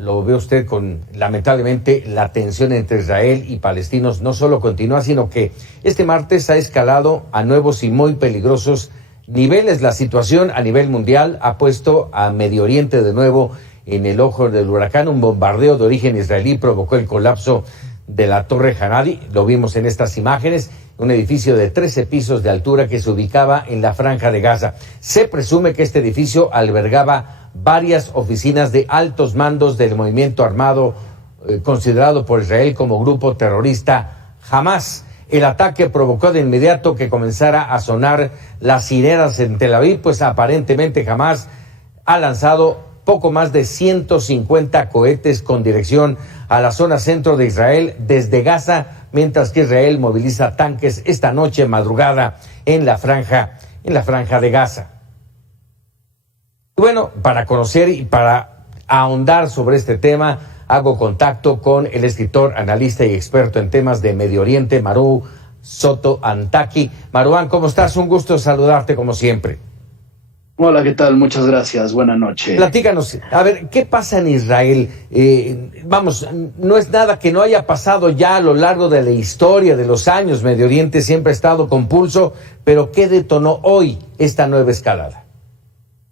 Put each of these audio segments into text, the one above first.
lo ve usted con, lamentablemente, la tensión entre Israel y palestinos no solo continúa, sino que este martes ha escalado a nuevos y muy peligrosos niveles. La situación a nivel mundial ha puesto a Medio Oriente de nuevo en el ojo del huracán. Un bombardeo de origen israelí provocó el colapso de la Torre Hanadi, lo vimos en estas imágenes, un edificio de 13 pisos de altura que se ubicaba en la Franja de Gaza. Se presume que este edificio albergaba varias oficinas de altos mandos del movimiento armado considerado por Israel como grupo terrorista Hamas. El ataque provocó de inmediato que comenzara a sonar las sirenas en Tel Aviv, pues aparentemente Hamas ha lanzado poco más de 150 cohetes con dirección a la zona centro de Israel desde Gaza, mientras que Israel moviliza tanques esta noche madrugada en la franja de Gaza. Bueno, para conocer y para ahondar sobre este tema, hago contacto con el escritor, analista y experto en temas de Medio Oriente, Maru Soto Antaki. Maruán, ¿cómo estás? Un gusto saludarte como siempre. Hola, ¿qué tal? Muchas gracias. Buenas noches. Platícanos, a ver, ¿qué pasa en Israel? Vamos, no es nada que no haya pasado ya a lo largo de la historia, de los años. Medio Oriente siempre ha estado con pulso, pero ¿qué detonó hoy esta nueva escalada?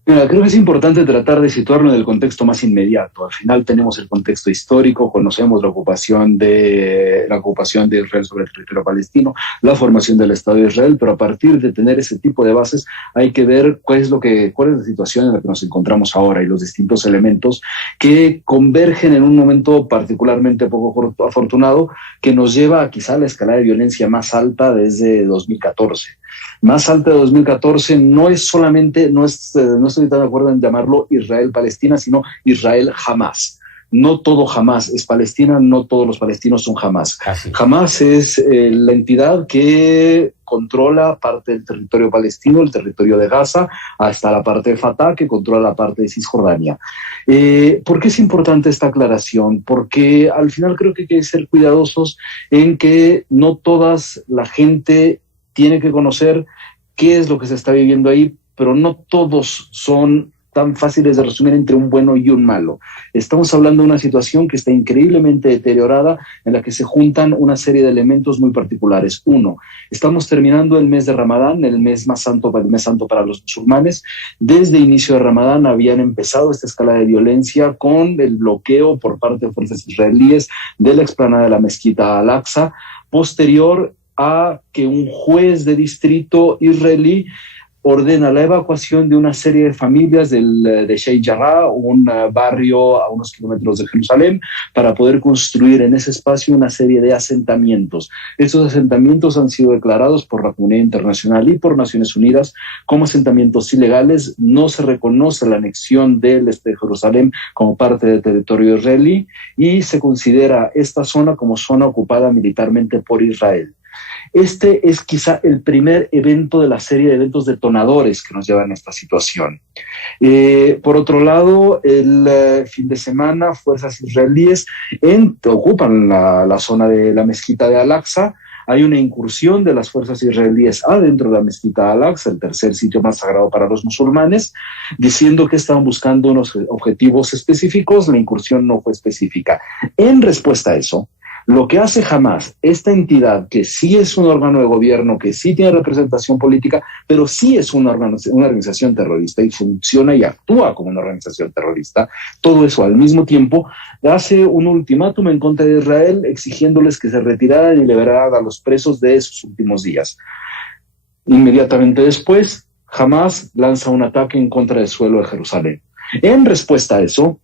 Mira, creo que es importante tratar de situarlo en el contexto más inmediato. Al final tenemos el contexto histórico, conocemos la ocupación de Israel sobre el territorio palestino, la formación del Estado de Israel, pero a partir de tener ese tipo de bases hay que ver cuál es la situación en la que nos encontramos ahora y los distintos elementos que convergen en un momento particularmente poco afortunado que nos lleva a quizá la escalada de violencia más alta desde 2014. Más alta de 2014 no estoy tan de acuerdo en llamarlo Israel-Palestina, sino Israel-Hamas. No todo Hamas es Palestina, no todos los palestinos son Hamas. Hamas es la entidad que controla parte del territorio palestino, el territorio de Gaza, hasta la parte de Fatah, que controla la parte de Cisjordania. ¿Por qué es importante esta aclaración? Porque al final creo que hay que ser cuidadosos en que no todas la gente tiene que conocer qué es lo que se está viviendo ahí, pero no todos son tan fáciles de resumir entre un bueno y un malo. Estamos hablando de una situación que está increíblemente deteriorada, en la que se juntan una serie de elementos muy particulares. Uno, estamos terminando el mes de Ramadán, el mes santo para los musulmanes. Desde inicio de Ramadán habían empezado esta escalada de violencia con el bloqueo por parte de fuerzas israelíes de la explanada de la mezquita Al-Aqsa, posterior a que un juez de distrito israelí ordena la evacuación de una serie de familias de Sheikh Jarrah, un barrio a unos kilómetros de Jerusalén, para poder construir en ese espacio una serie de asentamientos. Estos asentamientos han sido declarados por la comunidad internacional y por Naciones Unidas como asentamientos ilegales. No se reconoce la anexión del este de Jerusalén como parte del territorio israelí y se considera esta zona como zona ocupada militarmente por Israel. Este es quizá el primer evento de la serie de eventos detonadores que nos llevan a esta situación. Por otro lado, el fin de semana, fuerzas israelíes ocupan la zona de la mezquita de Al-Aqsa. Hay una incursión de las fuerzas israelíes adentro de la mezquita de Al-Aqsa, el tercer sitio más sagrado para los musulmanes, diciendo que estaban buscando unos objetivos específicos. La incursión no fue específica. En respuesta a eso, lo que hace Hamas, esta entidad que sí es un órgano de gobierno, que sí tiene representación política, pero sí es una organización terrorista y funciona y actúa como una organización terrorista, todo eso al mismo tiempo, hace un ultimátum en contra de Israel exigiéndoles que se retiraran y liberaran a los presos de esos últimos días. Inmediatamente después, Hamas lanza un ataque en contra del suelo de Jerusalén. En respuesta a eso,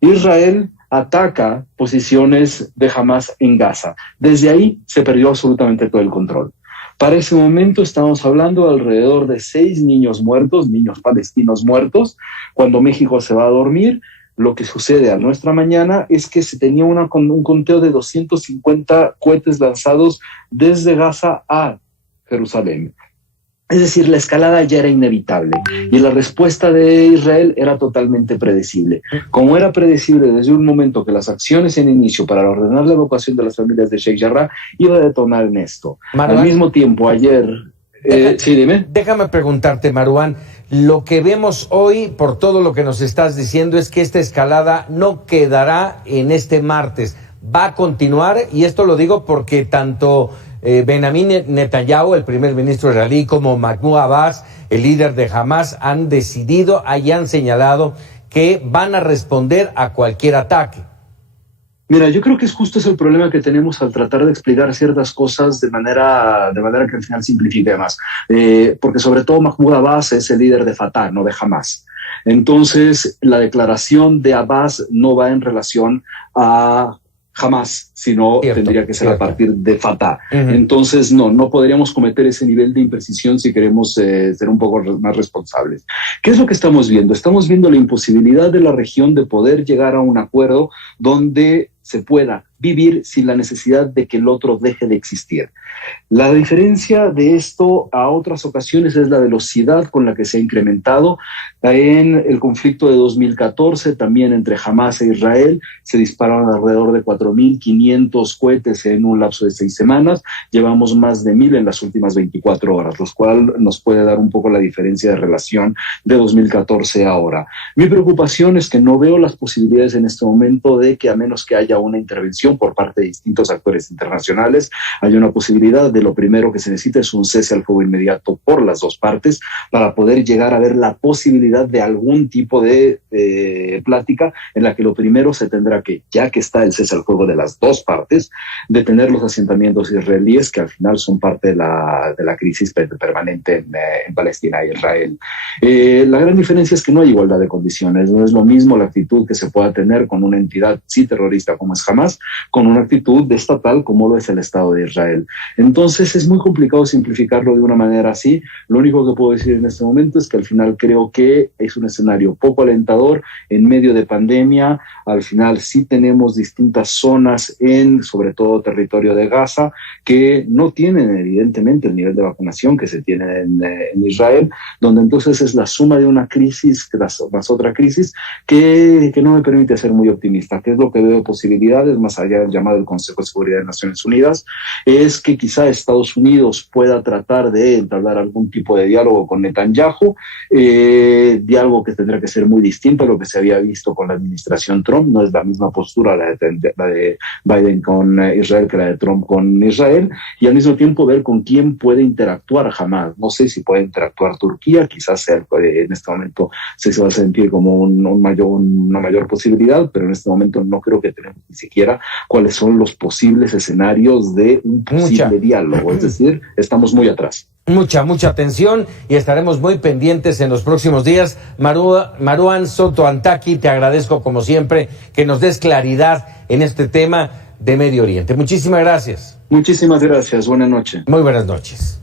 Israel ataca posiciones de Hamas en Gaza. Desde ahí se perdió absolutamente todo el control. Para ese momento estamos hablando de alrededor de 6 niños muertos, niños palestinos muertos. Cuando México se va a dormir, lo que sucede a nuestra mañana es que se tenía un conteo de 250 cohetes lanzados desde Gaza a Jerusalén. Es decir, la escalada ya era inevitable y la respuesta de Israel era totalmente predecible. Como era predecible desde un momento que las acciones en inicio para ordenar la evacuación de las familias de Sheikh Jarrah iba a detonar en esto. Maruán, al mismo tiempo, ayer... sí, dime. Déjame preguntarte, Maruán, Lo que vemos hoy, por todo lo que nos estás diciendo, es que esta escalada no quedará en este martes, va a continuar, y esto lo digo porque tanto Benjamín Netanyahu, el primer ministro israelí, como Mahmoud Abbas, el líder de Hamas, han decidido y han señalado que van a responder a cualquier ataque. Mira, yo creo que justo es el problema que tenemos al tratar de explicar ciertas cosas de manera que al final simplifique más. Porque sobre todo Mahmoud Abbas es el líder de Fatah, no de Hamas. Entonces, la declaración de Abbas no va en relación a Hamas, sino tendría que ser a partir de Fatah. Entonces, no podríamos cometer ese nivel de imprecisión si queremos ser un poco más responsables. ¿Qué es lo que estamos viendo? Estamos viendo la imposibilidad de la región de poder llegar a un acuerdo donde se pueda vivir sin la necesidad de que el otro deje de existir. La diferencia de esto a otras ocasiones es la velocidad con la que se ha incrementado. En el conflicto de 2014, también entre Hamas e Israel, se dispararon alrededor de 4.500 cohetes en un lapso de 6 semanas. Llevamos más de 1.000 en las últimas 24 horas, lo cual nos puede dar un poco la diferencia de relación de 2014 a ahora. Mi preocupación es que no veo las posibilidades en este momento de que, a menos que haya una intervención por parte de distintos actores internacionales, haya una posibilidad de lo primero que se necesita es un cese al fuego inmediato por las dos partes para poder llegar a ver la posibilidad de algún tipo de plática en la que lo primero se tendrá que, ya que está el cese al fuego de las dos partes, detener los asentamientos israelíes que al final son parte de la crisis permanente en Palestina y Israel. La gran diferencia es que no hay igualdad de condiciones. No es lo mismo la actitud que se pueda tener con una entidad sí terrorista como es Hamas, con una actitud estatal como lo es el Estado de Israel. Entonces es muy complicado simplificarlo de una manera así. Lo único que puedo decir en este momento es que al final creo que es un escenario poco alentador en medio de pandemia. Al final sí tenemos distintas zonas sobre todo territorio de Gaza, que no tienen evidentemente el nivel de vacunación que se tiene en Israel, donde entonces es la suma de una crisis más otra crisis que no me permite ser muy optimista. ¿Qué es lo que veo de posibilidades más allá del llamado del Consejo de Seguridad de Naciones Unidas? Es que quizá Estados Unidos pueda tratar de entablar algún tipo de diálogo con Netanyahu, diálogo que tendrá que ser muy distinto a lo que se había visto con la administración Trump. No es la misma postura la de Biden con Israel que la de Trump con Israel, y al mismo tiempo ver con quién puede interactuar Hamas. No sé si puede interactuar Turquía, quizás sea, en este momento se va a sentir como una mayor posibilidad, pero en este momento no creo que tenemos ni siquiera cuáles son los posibles escenarios de un posible diálogo. Es decir, estamos muy atrás. Mucha atención, y estaremos muy pendientes en los próximos días. Marouan Soto Antaki, te agradezco como siempre que nos des claridad en este tema de Medio Oriente. Muchísimas gracias. Muchísimas gracias. Buenas noches. Muy buenas noches.